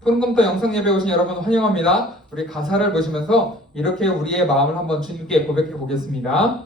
푸른컴터 영상 예배 오신 여러분 환영합니다. 우리 가사를 보시면서 이렇게 우리의 마음을 한번 주님께 고백해 보겠습니다.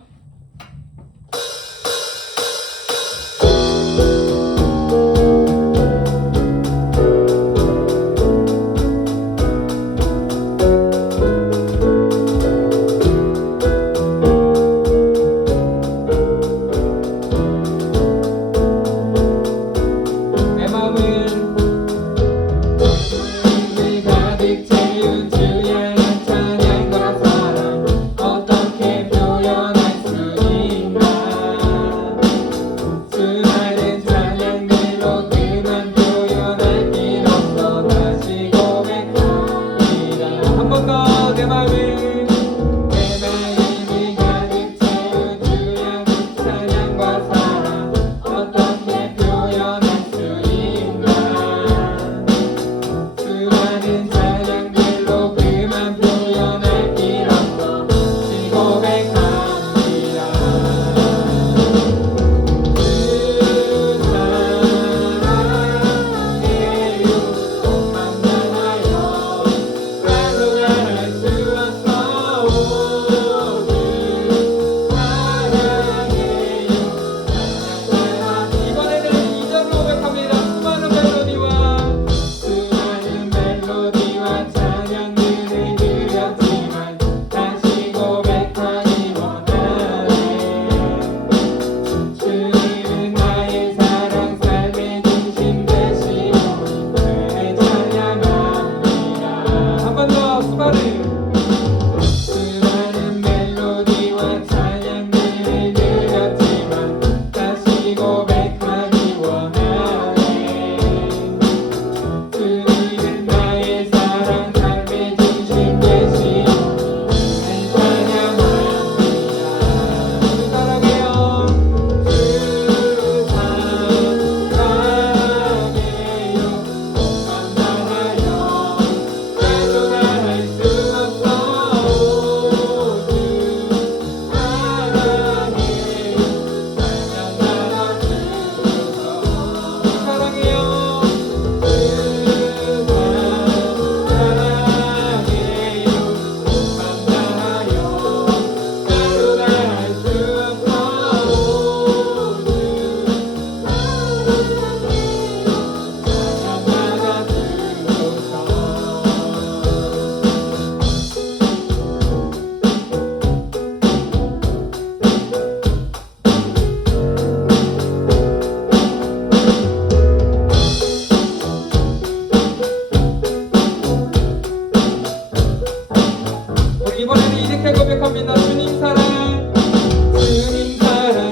이번에는 이렇게 고백합니다. 주님 사랑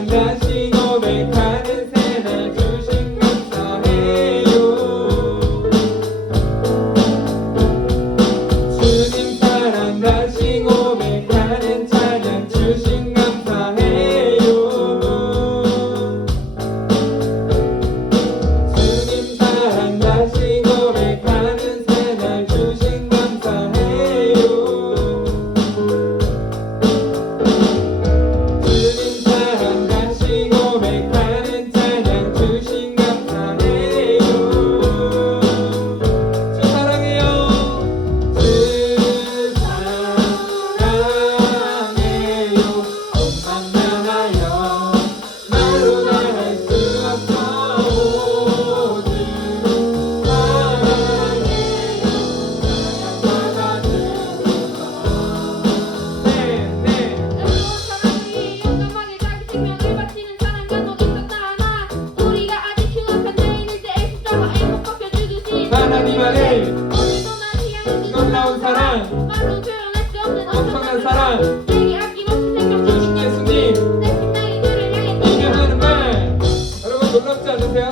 다시 고백하는 새날 주신 감사해요. 주님 사랑 다시 고백하는 찬양 주신 감사해요. 주님 사랑 다시 고백하는 새날 주신 감사해요. 하나님 안에 놀라운 사랑, 엄청난 사랑, 주신 예수님, 이겨하는 말. 여러분 놀랍지 않으세요?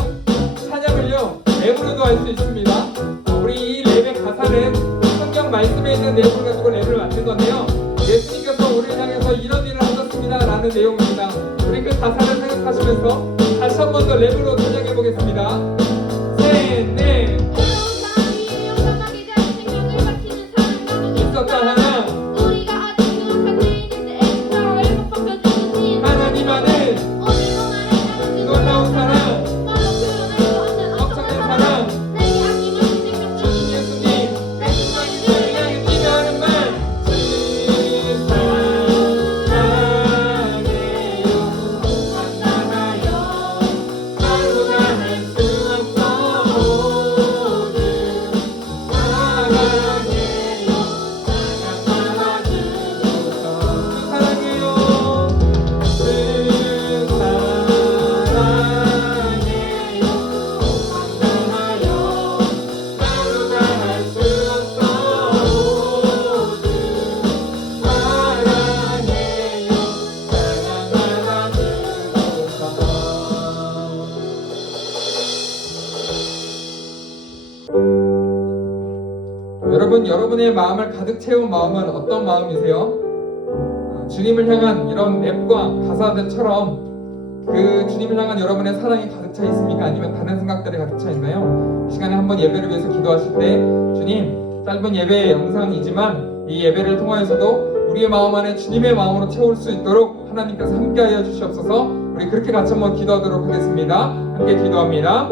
찬양을요 랩으로도 할 수 있습니다. 우리 이 랩의 가사는 성경 말씀에 있는 내용을 가지고 랩을 만든 건데요, 예수님께서 우리를 향해서 이런 일을 하셨습니다 라는 내용입니다. 우리 그 가사를 생각하시면서 다시 한 번 더 랩으로 찬양해 보겠습니다. 셋, 넷. 있었다 하나 하나님 안에 놀라운 사랑, 엄청난 사랑, 주신 예수님 여러분의 마음을 가득 채운 마음은 어떤 마음이세요? 주님을 향한 이런 랩과 가사들처럼 그 주님을 향한 여러분의 사랑이 가득 차 있습니까? 아니면 다른 생각들이 가득 차 있나요? 이 시간에 한번 예배를 위해서 기도하실 때 주님, 짧은 예배 영상이지만 이 예배를 통하여서도 우리의 마음 안에 주님의 마음으로 채울 수 있도록 하나님께서 함께하여 주시옵소서. 우리 그렇게 같이 한번 기도하도록 하겠습니다. 함께 기도합니다.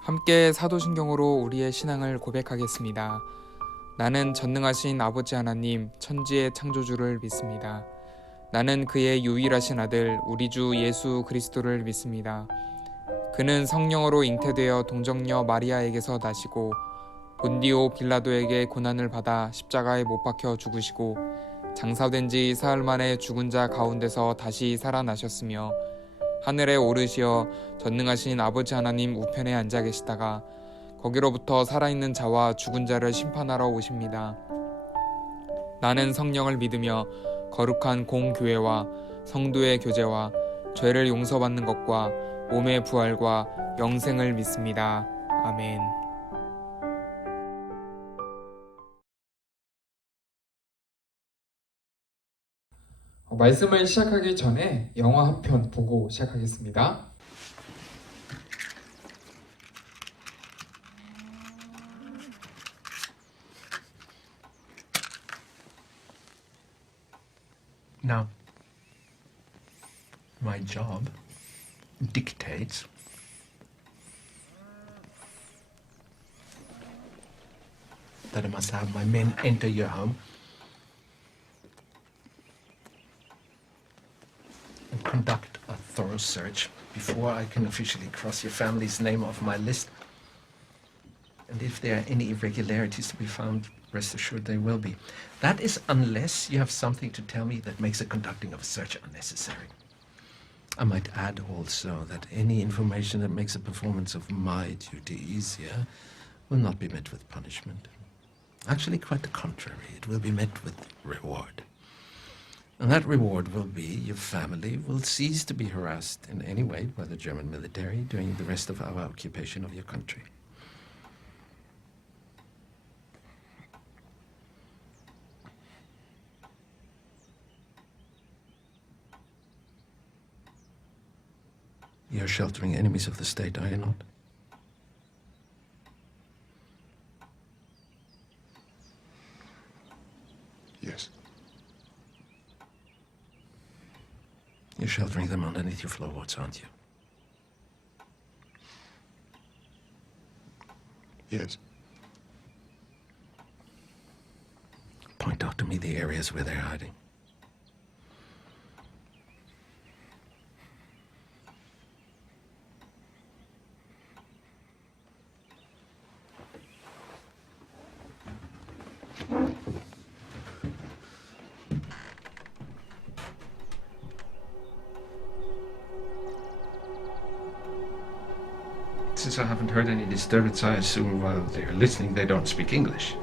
함께 사도신경으로 우리의 신앙을 고백하겠습니다. 나는 전능하신 아버지 하나님 천지의 창조주를 믿습니다. 나는 그의 유일하신 아들 우리 주 예수 그리스도를 믿습니다. 그는 성령으로 잉태되어 동정녀 마리아에게서 나시고 본디오 빌라도에게 고난을 받아 십자가에 못 박혀 죽으시고 장사된 지 사흘 만에 죽은 자 가운데서 다시 살아나셨으며 하늘에 오르시어 전능하신 아버지 하나님 우편에 앉아 계시다가 거기로부터 살아있는 자와 죽은 자를 심판하러 오십니다. 나는 성령을 믿으며 거룩한 공교회와 성도의 교제와 죄를 용서받는 것과 몸의 부활과 영생을 믿습니다. 아멘. 말씀을 시작하기 전에 영화 한 편 보고 시작하겠습니다. Now, my job dictates that I must have my men enter your home and conduct a thorough search before I can officially cross your family's name off my list. And if there are any irregularities to be found, rest assured there will be. That is unless you have something to tell me that makes the conducting of a search unnecessary. I might add also that any information that makes the performance of my duty easier will not be met with punishment. Actually, quite the contrary. It will be met with reward. And that reward will be your family will cease to be harassed in any way by the German military during the rest of our occupation of your country. You're sheltering enemies of the state, are you not? Yes. You're sheltering them underneath your floorboards, aren't you? Yes. Point out to me the areas where they're hiding. Since I haven't heard any disturbance, I assume while they're listening they don't speak English.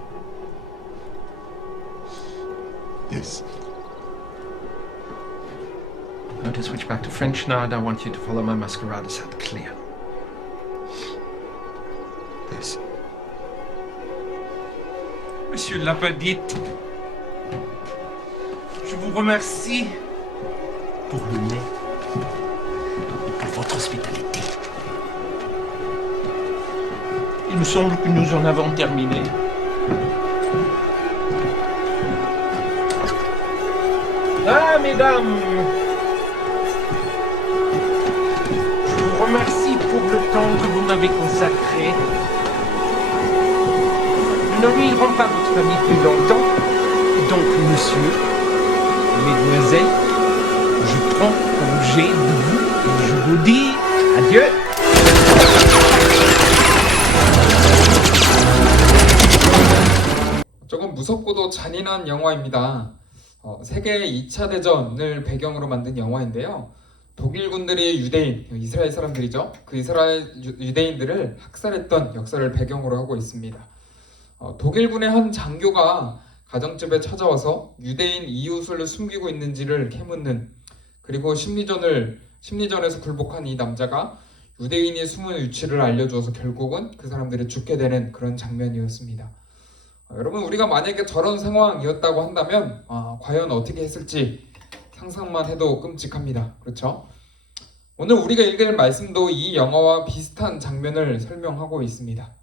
Yes. I'm going to switch back to French now, and I want you to follow my masquerade set clear. Yes. Monsieur Lapadite, je vous remercie Pour le lait et pour votre hospitalité. Il me semble que nous en avons terminé. mesdames. Je vous remercie pour le temps que vous m'avez consacré. Nous ne nuirons pas votre famille plus longtemps. Donc, monsieur, mesdemoiselles, je prends congé de vous et je vous dis adieu. 조금 무섭고도 잔인한 영화입니다. 세계 2차 대전을 배경으로 만든 영화인데요. 독일군들이 유대인, 이스라엘 사람들이죠. 그 이스라엘 유대인들을 학살했던 역사를 배경으로 하고 있습니다. 독일군의 한 장교가 가정집에 찾아와서 유대인 이웃을 숨기고 있는지를 캐묻는, 그리고 심리전에서 굴복한 이 남자가 유대인이 숨은 위치를 알려주어서 결국은 그 사람들이 죽게 되는 그런 장면이었습니다. 여러분, 우리가 만약에 저런 상황이었다고 한다면 과연 어떻게 했을지 상상만 해도 끔찍합니다. 그렇죠? 오늘 우리가 읽을 말씀도 이 영화와 비슷한 장면을 설명하고 있습니다.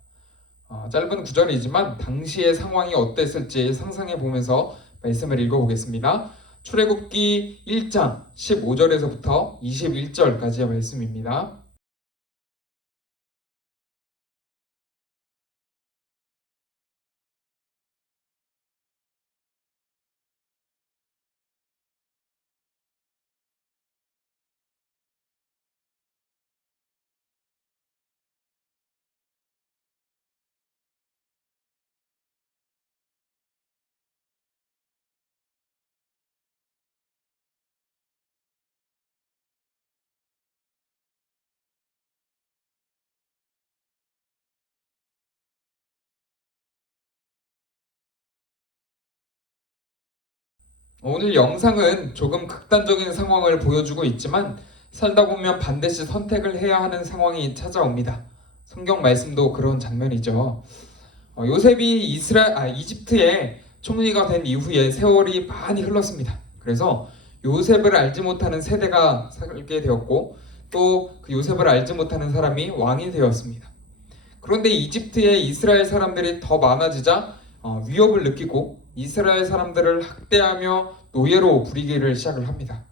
짧은 구절이지만 당시의 상황이 어땠을지 상상해 보면서 말씀을 읽어보겠습니다. 출애굽기 1장 15절에서부터 21절까지의 말씀입니다. 오늘 영상은 조금 극단적인 상황을 보여주고 있지만 살다 보면 반드시 선택을 해야 하는 상황이 찾아옵니다. 성경 말씀도 그런 장면이죠. 요셉이 이집트의 총리가 된 이후에 세월이 많이 흘렀습니다. 그래서 요셉을 알지 못하는 세대가 살게 되었고, 또 그 요셉을 알지 못하는 사람이 왕이 되었습니다. 그런데 이집트의 이스라엘 사람들이 더 많아지자 위협을 느끼고 이스라엘 사람들을 학대하며 노예로 부리기를 시작을 합니다.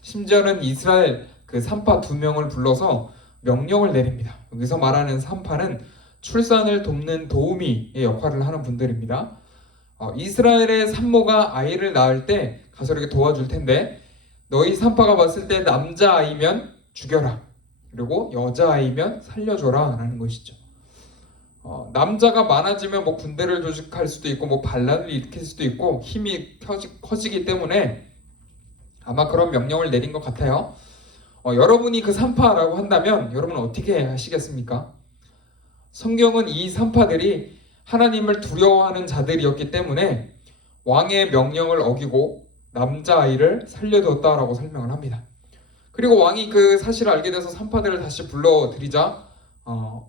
심지어는 이스라엘 그 산파 2명을 불러서 명령을 내립니다. 여기서 말하는 산파는 출산을 돕는 도우미의 역할을 하는 분들입니다. 이스라엘의 산모가 아이를 낳을 때 가서 이렇게 도와줄 텐데, 너희 산파가 봤을 때 남자아이면 죽여라, 그리고 여자아이면 살려줘라 라는 것이죠. 남자가 많아지면 뭐 군대를 조직할 수도 있고 뭐 반란을 일으킬 수도 있고 힘이 커지기 때문에 아마 그런 명령을 내린 것 같아요. 여러분이 그 산파라고 한다면 여러분은 어떻게 하시겠습니까? 성경은 이 산파들이 하나님을 두려워하는 자들이었기 때문에 왕의 명령을 어기고 남자아이를 살려줬다라고 설명을 합니다. 그리고 왕이 그 사실을 알게 돼서 산파들을 다시 불러들이자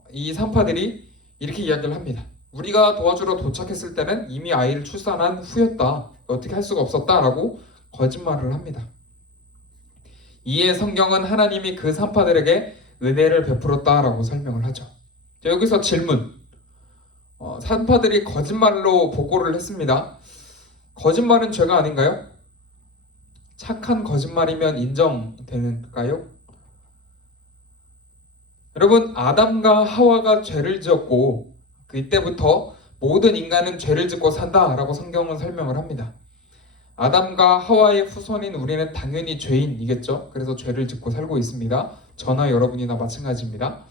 이 산파들이 이렇게 이야기를 합니다. 우리가 도와주러 도착했을 때는 이미 아이를 출산한 후였다. 어떻게 할 수가 없었다라고 거짓말을 합니다. 이에 성경은 하나님이 그 산파들에게 은혜를 베풀었다라고 설명을 하죠. 자, 여기서 질문. 산파들이 거짓말로 보고를 했습니다. 거짓말은 죄가 아닌가요? 착한 거짓말이면 인정되는가요? 여러분, 아담과 하와가 죄를 지었고 그때부터 모든 인간은 죄를 짓고 산다라고 성경은 설명을 합니다. 아담과 하와의 후손인 우리는 당연히 죄인이겠죠. 그래서 죄를 짓고 살고 있습니다. 저나 여러분이나 마찬가지입니다.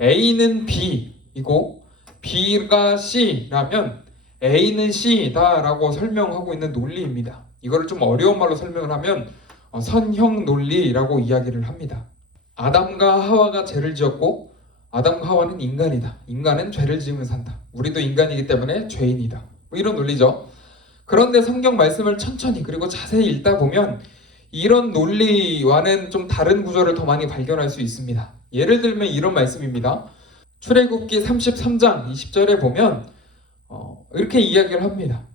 A는 B이고 B가 C라면 A는 C다 라고 설명하고 있는 논리입니다. 이거를 좀 어려운 말로 설명을 하면 선형 논리라고 이야기를 합니다. 아담과 하와가 죄를 지었고 아담과 하와는 인간이다. 인간은 죄를 지으면 산다. 우리도 인간이기 때문에 죄인이다. 뭐 이런 논리죠. 그런데 성경 말씀을 천천히 그리고 자세히 읽다 보면 이런 논리와는 좀 다른 구절을 더 많이 발견할 수 있습니다. 예를 들면 이런 말씀입니다. 출애굽기 33장 20절에 보면 이렇게 이야기를 합니다.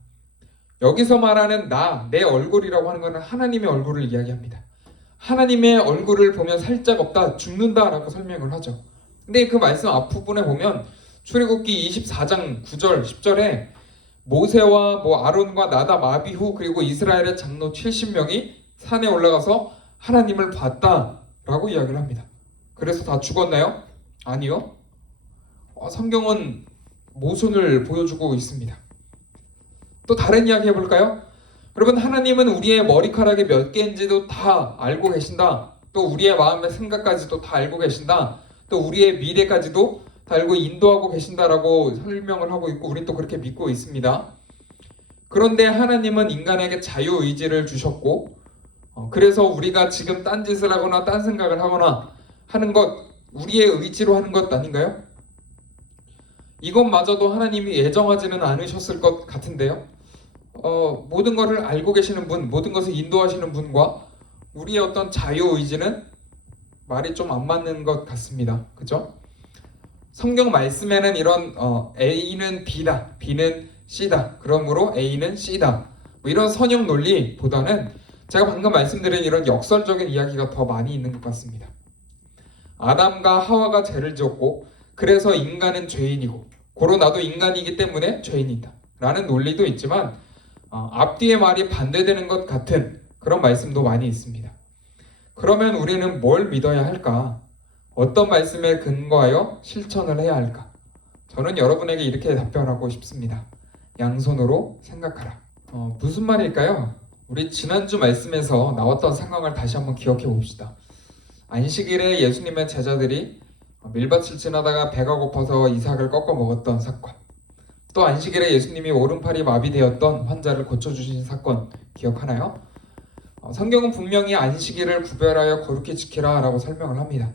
여기서 말하는 내 얼굴이라고 하는 것은 하나님의 얼굴을 이야기합니다. 하나님의 얼굴을 보면 살짝 없다, 죽는다 라고 설명을 하죠. 근데 그 말씀 앞부분에 보면 출애굽기 24장 9절 10절에 모세와 아론과 나답 아비후 그리고 이스라엘의 장로 70명이 산에 올라가서 하나님을 봤다라고 이야기를 합니다. 그래서 다 죽었나요? 아니요. 성경은 모순을 보여주고 있습니다. 또 다른 이야기 해볼까요? 여러분, 하나님은 우리의 머리카락이 몇 개인지도 다 알고 계신다. 또 우리의 마음의 생각까지도 다 알고 계신다. 또 우리의 미래까지도 다 알고 인도하고 계신다라고 설명을 하고 있고, 우린 또 그렇게 믿고 있습니다. 그런데 하나님은 인간에게 자유의지를 주셨고, 그래서 우리가 지금 딴짓을 하거나 딴 생각을 하거나 하는 것, 우리의 의지로 하는 것 아닌가요? 이것마저도 하나님이 예정하지는 않으셨을 것 같은데요. 모든 것을 알고 계시는 분, 모든 것을 인도하시는 분과 우리의 어떤 자유의지는 말이 좀 안 맞는 것 같습니다. 그죠? 성경 말씀에는 이런 A는 B다, B는 C다, 그러므로 A는 C다, 뭐 이런 선형 논리보다는 제가 방금 말씀드린 이런 역설적인 이야기가 더 많이 있는 것 같습니다. 아담과 하와가 죄를 지었고 그래서 인간은 죄인이고 고로 나도 인간이기 때문에 죄인이다 라는 논리도 있지만 앞뒤의 말이 반대되는 것 같은 그런 말씀도 많이 있습니다. 그러면 우리는 뭘 믿어야 할까? 어떤 말씀에 근거하여 실천을 해야 할까? 저는 여러분에게 이렇게 답변하고 싶습니다. 양손으로 생각하라. 무슨 말일까요? 우리 지난주 말씀에서 나왔던 상황을 다시 한번 기억해 봅시다. 안식일에 예수님의 제자들이 밀밭을 지나다가 배가 고파서 이삭을 꺾어 먹었던 사건, 또 안식일에 예수님이 오른팔이 마비되었던 환자를 고쳐주신 사건 기억하나요? 성경은 분명히 안식일을 구별하여 거룩히 지키라 라고 설명을 합니다.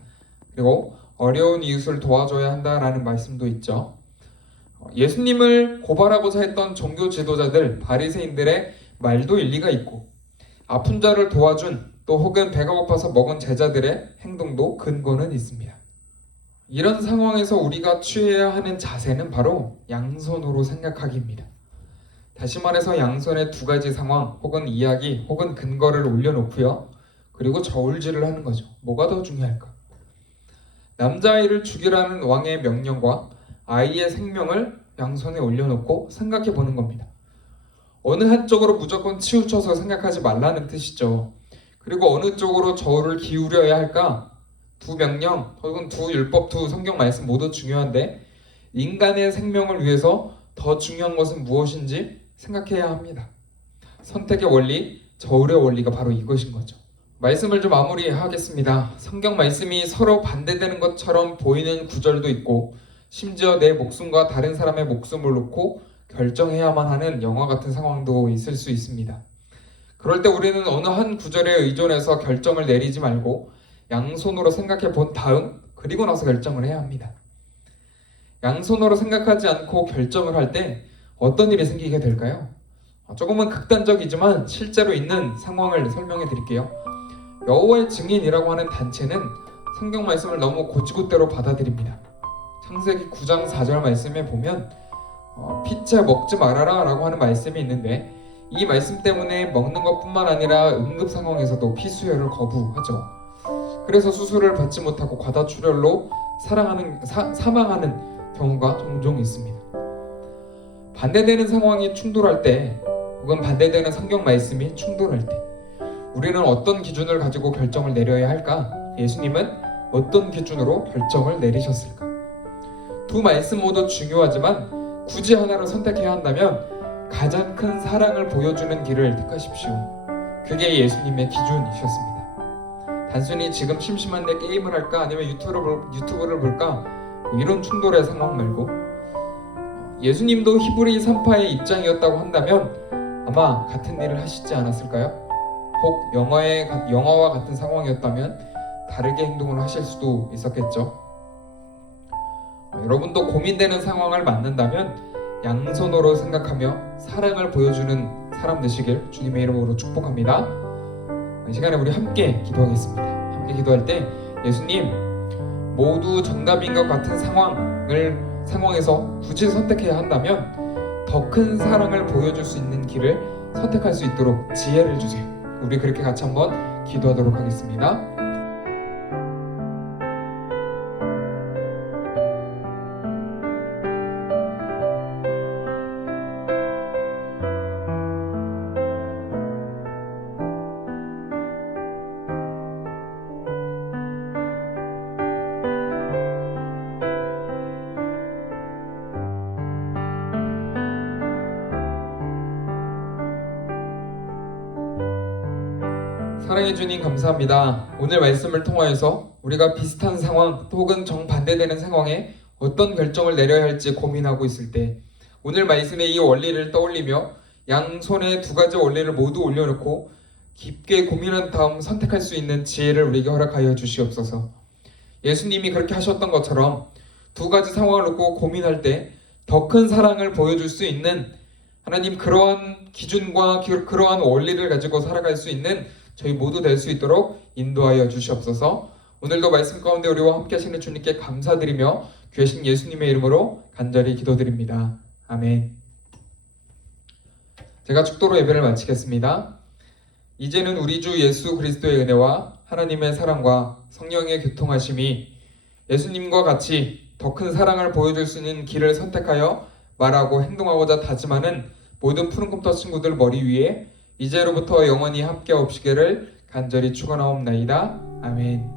그리고 어려운 이웃을 도와줘야 한다라는 말씀도 있죠. 예수님을 고발하고자 했던 종교 지도자들, 바리새인들의 말도 일리가 있고, 아픈 자를 도와준 또 혹은 배가 고파서 먹은 제자들의 행동도 근거는 있습니다. 이런 상황에서 우리가 취해야 하는 자세는 바로 양손으로 생각하기입니다. 다시 말해서 양손에 두 가지 상황 혹은 이야기 혹은 근거를 올려놓고요, 그리고 저울질을 하는 거죠. 뭐가 더 중요할까? 남자아이를 죽이라는 왕의 명령과 아이의 생명을 양손에 올려놓고 생각해 보는 겁니다. 어느 한쪽으로 무조건 치우쳐서 생각하지 말라는 뜻이죠. 그리고 어느 쪽으로 저울을 기울여야 할까? 두 명령 혹은 두 율법, 두 성경 말씀 모두 중요한데 인간의 생명을 위해서 더 중요한 것은 무엇인지 생각해야 합니다. 선택의 원리, 저울의 원리가 바로 이것인 거죠. 말씀을 좀 마무리하겠습니다. 성경 말씀이 서로 반대되는 것처럼 보이는 구절도 있고, 심지어 내 목숨과 다른 사람의 목숨을 놓고 결정해야만 하는 영화 같은 상황도 있을 수 있습니다. 그럴 때 우리는 어느 한 구절에 의존해서 결정을 내리지 말고 양손으로 생각해 본 다음 그리고 나서 결정을 해야 합니다. 양손으로 생각하지 않고 결정을 할 때 어떤 일이 생기게 될까요? 조금은 극단적이지만 실제로 있는 상황을 설명해 드릴게요. 여호와의 증인이라고 하는 단체는 성경 말씀을 너무 곧이곧대로 받아들입니다. 창세기 9장 4절 말씀에 보면 피채 먹지 말아라 라고 하는 말씀이 있는데, 이 말씀 때문에 먹는 것뿐만 아니라 응급 상황에서도 피수혈을 거부하죠. 그래서 수술을 받지 못하고 과다출혈로 사망하는 경우가 종종 있습니다. 반대되는 상황이 충돌할 때 혹은 반대되는 성경 말씀이 충돌할 때 우리는 어떤 기준을 가지고 결정을 내려야 할까? 예수님은 어떤 기준으로 결정을 내리셨을까? 두 말씀 모두 중요하지만 굳이 하나를 선택해야 한다면 가장 큰 사랑을 보여주는 길을 택하십시오. 그게 예수님의 기준이셨습니다. 단순히 지금 심심한데 게임을 할까 아니면 유튜브를 볼까 이런 충돌의 상황 말고, 예수님도 히브리 3파의 입장이었다고 한다면 아마 같은 일을 하시지 않았을까요? 혹 영화와 같은 상황이었다면 다르게 행동을 하실 수도 있었겠죠. 여러분도 고민되는 상황을 만난다면 양손으로 생각하며 사랑을 보여주는 사람 되시길 주님의 이름으로 축복합니다. 이 시간에 우리 함께 기도하겠습니다. 함께 기도할 때 예수님, 모두 정답인 것 같은 상황에서 굳이 선택해야 한다면 더 큰 사랑을 보여줄 수 있는 길을 선택할 수 있도록 지혜를 주세요. 우리 그렇게 같이 한번 기도하도록 하겠습니다. 사랑해 주님 감사합니다. 오늘 말씀을 통하여서 우리가 비슷한 상황 혹은 정반대되는 상황에 어떤 결정을 내려야 할지 고민하고 있을 때 오늘 말씀의 이 원리를 떠올리며 양손에 두 가지 원리를 모두 올려놓고 깊게 고민한 다음 선택할 수 있는 지혜를 우리에게 허락하여 주시옵소서. 예수님이 그렇게 하셨던 것처럼 두 가지 상황을 놓고 고민할 때 더 큰 사랑을 보여줄 수 있는 하나님 그러한 기준과 그러한 원리를 가지고 살아갈 수 있는 저희 모두 될 수 있도록 인도하여 주시옵소서. 오늘도 말씀 가운데 우리와 함께 하시는 주님께 감사드리며 귀하신 예수님의 이름으로 간절히 기도드립니다. 아멘. 제가 축도로 예배를 마치겠습니다. 이제는 우리 주 예수 그리스도의 은혜와 하나님의 사랑과 성령의 교통하심이 예수님과 같이 더 큰 사랑을 보여줄 수 있는 길을 선택하여 말하고 행동하고자 다짐하는 모든 푸른컴터 친구들 머리 위에 이제로부터 영원히 함께 없시기를 간절히 축원하옵나이다. 아멘.